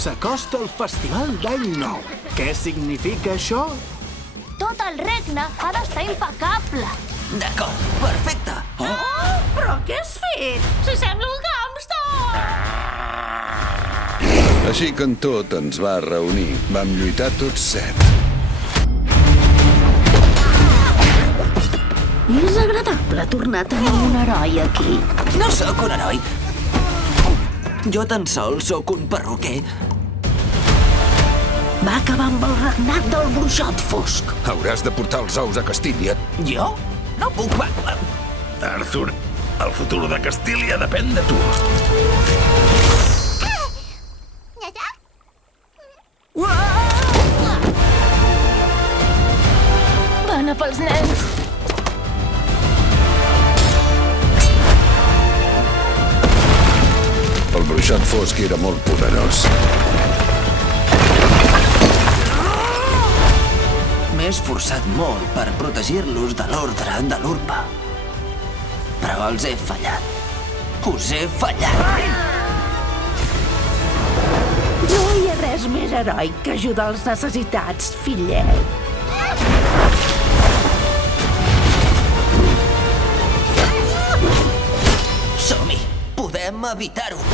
S'acosta el Festival d'Any Nou. Què significa això? Tot el regne ha d'estar impecable. D'acord, perfecte. Però què has fet? Si sembla un hàmster! Així que en tot ens va reunir. Vam lluitar tots 7. És agradable tornar a tenir un heroi aquí. No sóc un heroi. Jo tan sols sóc un perruquer. Va acabar amb el regnat del bruixot fosc. Hauràs de portar els ous a Castília. Jo? No puc... Arthur, el futur de Castília depèn de tu. Van a pels nens. El bruixot fosc era molt poderós. M'he esforçat molt per protegir-los de l'ordre de l'Urpa. Però els he fallat. Us he fallat. No hi ha res més heroic que ajudar els necessitats, fillet. Som-hi. Podem evitar-ho.